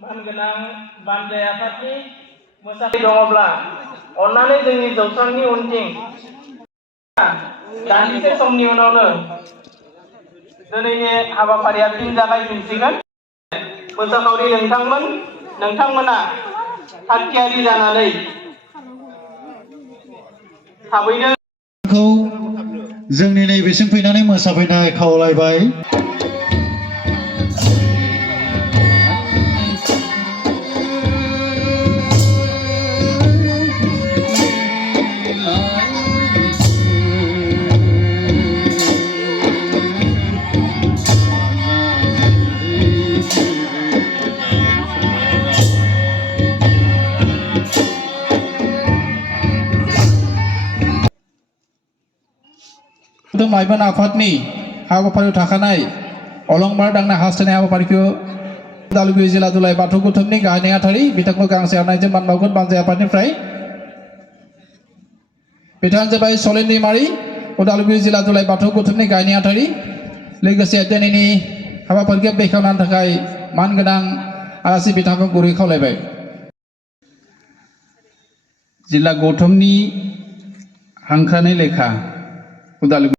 मानगोनां बानजाय आफादनि मोसानाय दङब्ला अन्नानै जोंनि जौस्रांनि उनथिं दान्दिसे समनि उनावनो दिनैनि हाबाफारिया फिन जागायफिनसिगोन। मोसाखावरि नोंथांमोना थागथियारि जानानै थाबैनो जोंनि नैबेसिम फैनानै मोसाफैनाय खावलायबाय। माइबान आफादनि हाबाफारियाव थाखानाय अलंबार दांनाय हास्थायनाय हाबाफारिखौ उदालगुरि जिल्ला दुलाराय बाथौ गौथुमनि गाहाय नेहाथारि बिथांखौ गांसे आर'नाइजों मान बावगोन बानजाय आफादनिफ्राय। बिथाङानो जाबाय सलेन दैमारि, उदालगुरि जिल्ला दुलाराय बाथौ गौथुमनि गाहाय नेहाथारि। लोगोसे दिनैनि हाबाफारिखौ बेखेवनो थाखाय मानगोनां आलासि बिथांखौ गुरै खावलायबाय। जिल्ला गौथुमनि हांख्रानाय लेखा उदालगुरि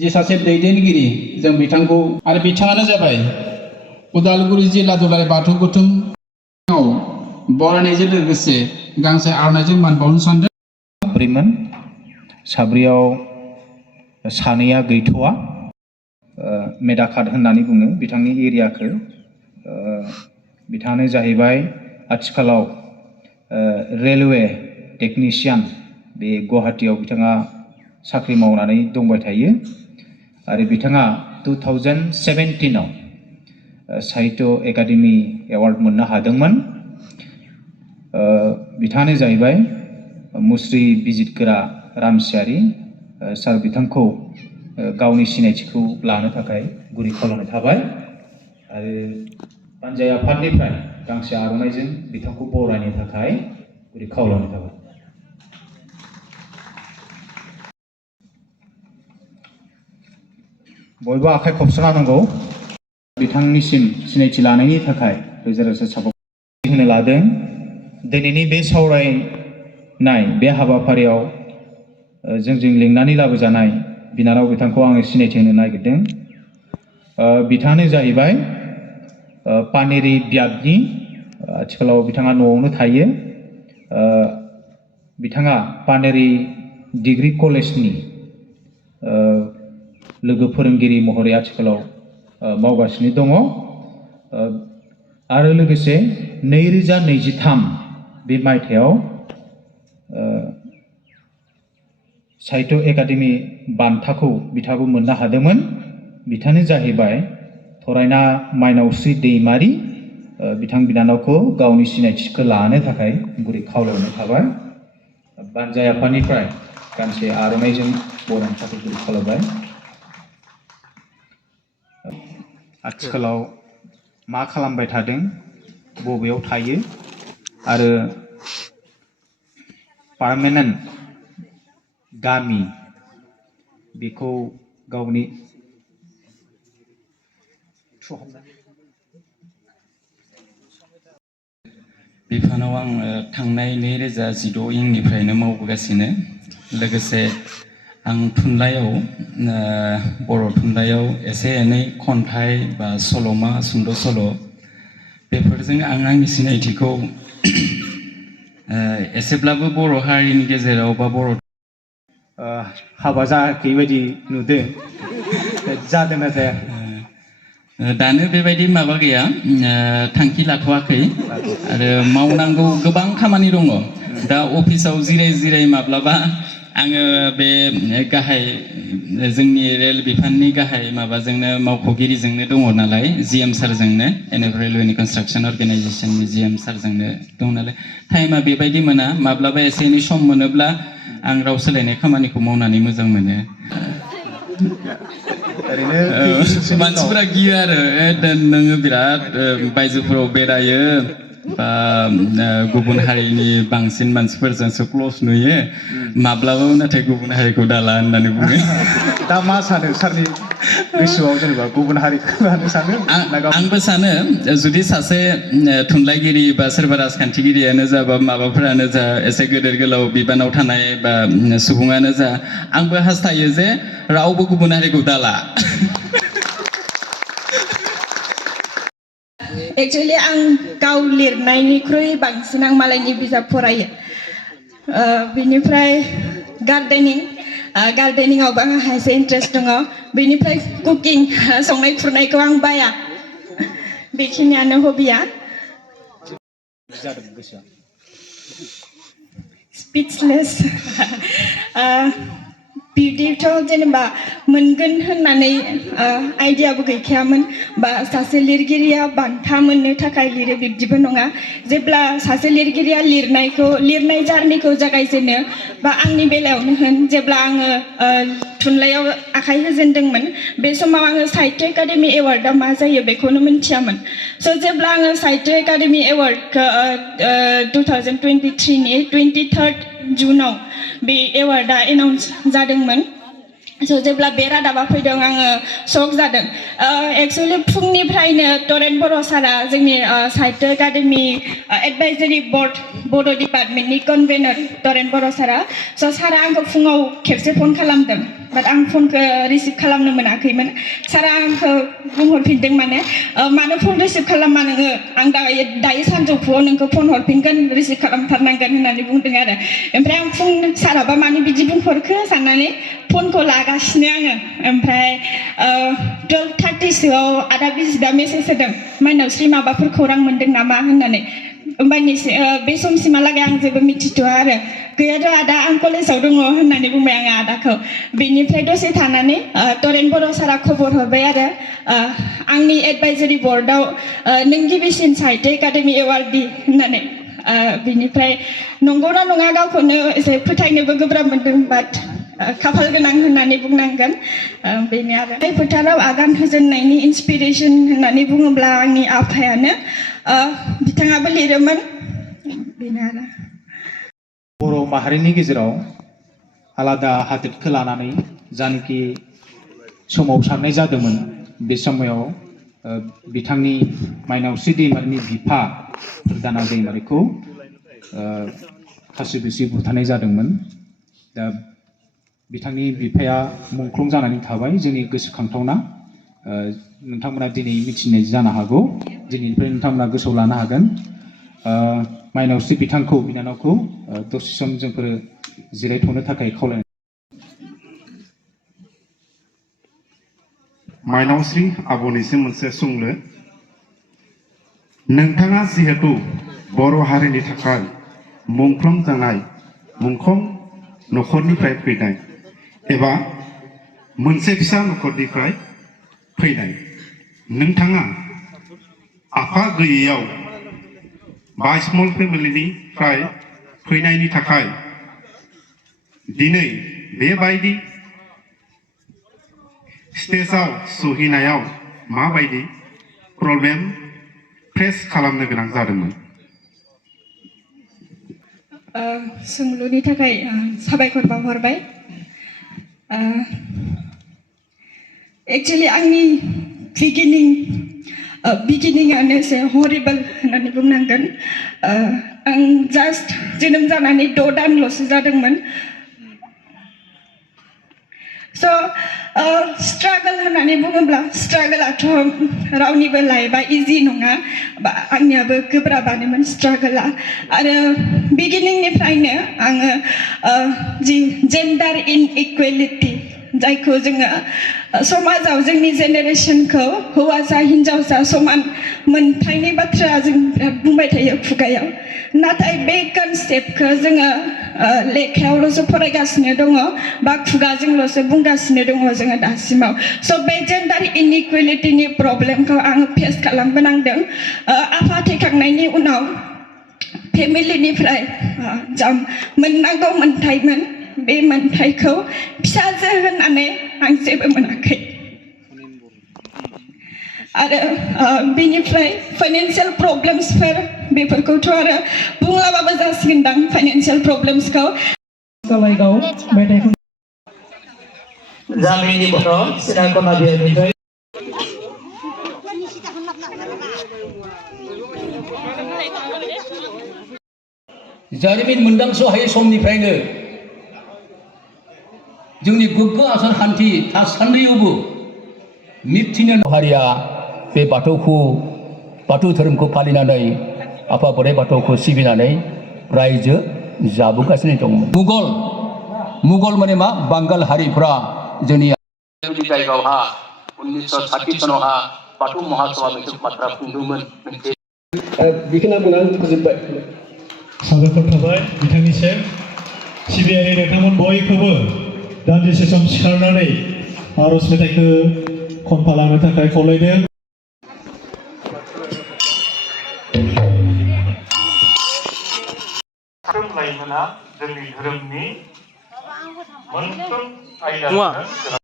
जे सासे दैदेनगिरि जों बिथांखौ आरो बिथाङानो जाबाय उदालगुरि जिल्ला दुलाराय बाथौ गौथुमाव बरायनायजों लोगोसे गांसे आर'नाइजों मान बावनो सानदों। साब्रैमोन, साब्रैयाव सानैया गैथ'वा, मेदाकाट होननानै बुङो बिथांनि एरियाखौ। बिथाङानो जाहैबाय आथिखालाव रेलवे टेकनिशियान, बे गुवाहाटीयाव बिथाङा साख्रि मावनानै दंबाय थायो आरो बिथाङा 2017आव साहित्य एकाडेमि एवार्ड मोननो हादोंमोन। बिथाङानो जाहैबाय मुस्रि बिजितगोरा रामसियारि सार। बिथांखौ गावनि सिनायथिखौ लानो थाखाय गुरै खावलायनाय थाबाय आरो बानजाय आफादनिफ्राय गांसे आर'नाइजों बिथांखौ बरायनो थाखाय गुरै खावलायनाय थाबाय। बयबो आखाइ खबस्रा नांगौ। बिथांनिसिम सिनायथि लानायनि थाखाय रोजा रोजा साबायखर होनो लादों। दिनैनि बे सावरायनाय बे हाबाफारियाव जोंजों लिंनानै लाबोजानाय बिनानाव बिथांखौ आङो सिनायथि होनो नागिरदों। बिथाङानो जाहैबाय पानेरि बियाबनि, आथिखालाव बिथाङा न'आवनो थायो। बिथाङा पानेरि डिग्री कलेजनि लोगो फोरोंगिरि महरै आथिखालाव मावगासिनो दङ आरो लोगोसे 2023 बे मायथाइयाव साहित्य एकाडेमि बान्थाखौ बिथाङाबो मोननो हादोंमोन। बिथाङानो जाहैबाय थरायना माइनावस्रि दैमारि। बिथां बिनानावखौ गावनि सिनायथिखौ लानो थाखाय गुरै खावलायनाय थाबाय। बानजाय आफादनिफ्राय गांसे आर'नाइजों बरायनो थाखाय गुरै खावलायबाय। आथिखालाव मा खालामबाय थादों, बबेयाव थायो आरो पार्मानेन्ट गामि बेखौ गावनि बिफानाव आं थांनाय 2016 इंनिफ्रायनो मावबोगासिनो। लोगोसे आं थुनलाइयाव बर' थुनलाइयाव एसे एनै खन्थाइ बा सल'मा, सुंद' सल' बेफोरजों आं आंनि सिनायथिखौ एसेब्लाबो बर' हारिनि गेजेराव बा बर' हाबा जायाखै बायदि नुदों। जादोंना जायाखै? दानो बेबायदि माबा गैया थांखि लाथ'वाखै आरो मावनांगौ गोबां खामानि दङ दा अफिसाव जिराय माब्लाबा आङो बे गाहाय जोंनि रेल बिफाननि गाहाय माबाजोंनो मावख'गिरिजोंनो दङ नालाय जिएम सारजोंनो एनएफ रेलवेनि कनस्ट्राक्सन अर्गेनाइजेसननि जिएम सारजोंनो दङ नालाय टाइमा बेबायदि मोना माब्लाबा एसे एनै सम मोनोब्ला आं राव सोलायनाय खामानिखौ मावनानै मोजां मोनो मानसिफोरा गियो आरो नोङो बिराद बायजोफोराव बेरायो बा गुबुन हारिनि बांसिन मानसिफोरजोंसो क्ल'स नुयो माब्लाबाबो नाथाय गुबुन हारिखौ दाला होननानै बुङो दा मा सानो सारनि गोसोआव जेनेबा गुबुन हारिखौ लानो सानो आंबो सानो जुदि सासे थुनलाइगिरि बा सोरबा राजखान्थिगिरियानो जा बा माबाफोरानो जा एसे गेदेर गोलाव बिबानाव थानाय बा सुबुङानो जा आंबो हास्थायो जे रावबो गुबुन हारिखौ दाला एक्चुअली आं गाव लिरनायनिख्रुइ बांसिन आं मालायनि बिजाब फरायो बेनिफ्राय गार्डेनिंआवबो आंहा एसे इन्ट्रेस्ट दङ बेनिफ्राय कुकिं संनाय खुरनायखौ आं बाया बेखिनियानो हबिया स्पिचलेस बिदिथ' जेनेबा मोनगोन होननानै आइडियाबो गैखायामोन बा सासे लिरगिरिया बान्था मोननो थाखाय लिरो बिब्दिबो नङा जेब्ला सासे लिरगिरिया लिरनाय जार्निखौ जागायजेनो बा आंनि बेलायावनो होन जेब्ला आङो थुनलाइयाव आखाइ होजेनदोंमोन बे समाव आङो साहित्य एकाडेमि एवार्डआ मा जायो बेखौनो मिन्थियामोन स' जेब्ला आङो साहित्य एकाडेमि एवार्डखौ 2023नि 23 जुनाव बे एवार्डआ एनाउन्स जादोंमोन स' जेब्ला बे रादाबा फैदों आङो शक जादों एक्सुवेलि फुंनिफ्रायनो तरेन बर' सारा जोंनि साहित्य एकाडेमि एडभाइजारि बर्ड बड' डिपार्टमेन्टनि कनभेनर तरेन बर' सारा स' सारा आंखौ फुङाव खेबसे फन खालामदों बाट आं फनखौ रिसिभ खालामनो मोनाखैमोन सारा आंखौ बुंहरफिनदों मानो फन रिसिभ खालामा नोङो आं दायो सानजौफुआव नोंखौ फन हरफिनगोन रिसिभ खालामथारनांगोन होननानै बुंदों आरो ओमफ्राय आं साराबा मानो बिदि बुंहरखो साननानै फनखौ लागासिनो आङो ओमफ्राय 12:30सोआव आदा बिजिदा मेसेज होदों माइनावस्रि माबाफोर खौरां मोनदों नामा होननानै होमबानि बे समसिमहालागै आं जेबो मिथिथ'आ आरो गैयाथ' आदा आं कलेजाव दङ होननानै बुंबाय आङो आदाखौ बेनिफ्राय दसे थानानै तरेन बर' सारा खबर हरबाय आरो आंनि एडभाइजारि बर्डआव नों गिबिसिन साहित्य एकाडेमि एवार्डि होननानै बिनिफ्राय नंगौना नङा गावखौनो एसे फोथायनोबो गोब्राब मोनदों बाट खाफाल गोनां होननानै बुंनांगोन बेनो आरो बे फोथाराव आगान होजेननायनि इन्सपिरेसन होननानै बुङोब्ला आंनि आफायानो बिथाङाबो लिरोमोन बेनो आरो बर' माहारिनि गेजेराव आलादा हादोरखौ लानानै जानाखि सोमावसारनाय जादोंमोन बे समाव बिथांनि माइनावस्रि दैमारिनि बिफा दाना दैमारिखौ खासि बिसि बुथारनाय जादोंमोन दा बिथांनि बिफाया मुंख्लं जानानै थाबाय जोंनि गोसोखांथावना नोंथांमोना दिनै मिथिनाय जानो हागौ दिनैनिफ्राय नोंथांमोना गोसोआव लानो हागोन माइनावस्रि बिथांखौ बिनानावखौ दसे सम जोंफोर जिरायथ'नो थाखाय खावलायनाय माइनावस्रि आब'निसिम मोनसे सोंलु नोंथाङा जिहेतु बर' हारिनि थाखाय मुंख्लं जानाय मुंख्लं न'खरनिफ्राय फैनाय एबा मोनसे फिसा न'खरनिफ्राय फैनाय नोंथाङा आफा गैयैयाव बा स्मल फेमिलिनिफ्राय फैनायनि थाखाय दिनै बेबायदि स्टेजाव सहैनायाव माबायदि प्रब्लेम फेस खालामनो गोनां जादोंमोन सोंलुनि थाखाय साबायखर बावहरबाय एक्चुअली आंनि बिगिनिंआनो एसे हरिबल होननानै बुंनांगोन आं जास्ट जोनोम जानानै 6 दानल'सो जादोंमोन स' स्ट्रागल होननानै बुङोब्ला स्ट्रागलाथ' रावनिबो लाइफआ इजि नङा बा आंनियाबो गोब्राबानोमोन स्ट्रागला आरो बिगिनिंनिफ्रायनो आङो जि जेन्डार इनइकुवेलिटि जायखौ जोङो समाजाव जोंनि जेनेरेसनखौ हौवासा हिन्जावसा समान मोनथायनि बाथ्रा जों बिराद बुंबाय थायो खुगायाव नाथाय बे कनसेप्टखौ जोङो लेखायावल'सो फरायगासिनो दङ बा खुगाजोंल'सो बुंगासिनो दङ जोङो दासिमाव स' बे जेन्डार इनइकुवेलिटिनि प्रब्लेमखौ आङो फेस खालामबोनांदों आफा थैखांनायनि उनाव फेमिलिनिफ्राय जा मोननांगौ मोनथायमोन बे मोनथायखौ फिसाजो होननानै आं जेबो मोनाखै आरो बेनिफ्राय फाइनान्सियेल प्रब्लेम्सफोर बेफोरखौथ' आरो बुंलाबाबो जासिगोनदां फाइनान्सियेल प्रब्लेम्सखौ सालायगाव मेथाइखौ जामिनि बर' चिनाकना बिहारनिफ्राय जारिमिन मोनदांस' हायै समनिफ्रायनो जोंनि गोग्गो आसार खान्थि थासान्दियावबो मिथिनो हारिया बे बाथौ धोरोमखौ फालिनानै आफा बोराइ बाथौखौ सिबिनानै रायजो जाबोगासिनो दंमोन मुगल माने मा बांगाल हारिफ्रा जोंनि जायगायावहा 1960 सनावहा बाथौ महासभा मोनसे बाथ्रा खुंदोंमोन बेखौनो बुंनानै फोजोबबाय साबायखर थाबाय बिथांनिसिम सिबियारि नोंथांमोन बयखौबो दान्दिसे सम सिखारनानै आर'ज मेथाइखौ खनफालांनो थाखाय खावलायदों लाइमोना जोंनि धोरोमनि मोनफ्रोम आयदाखौनो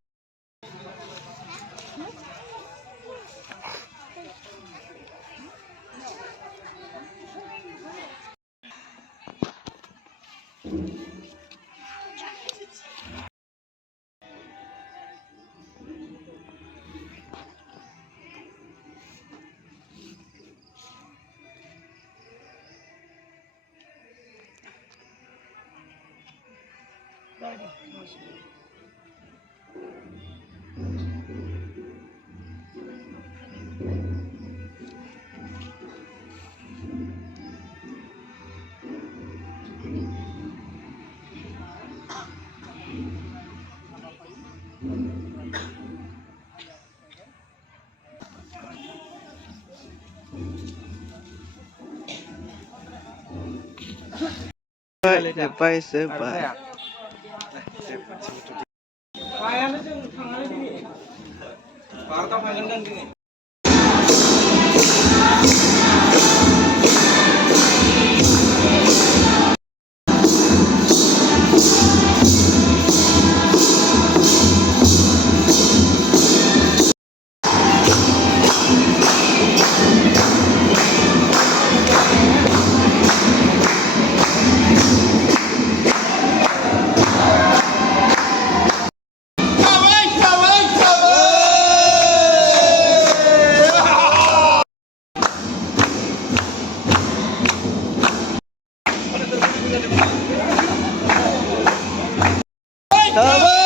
Come on!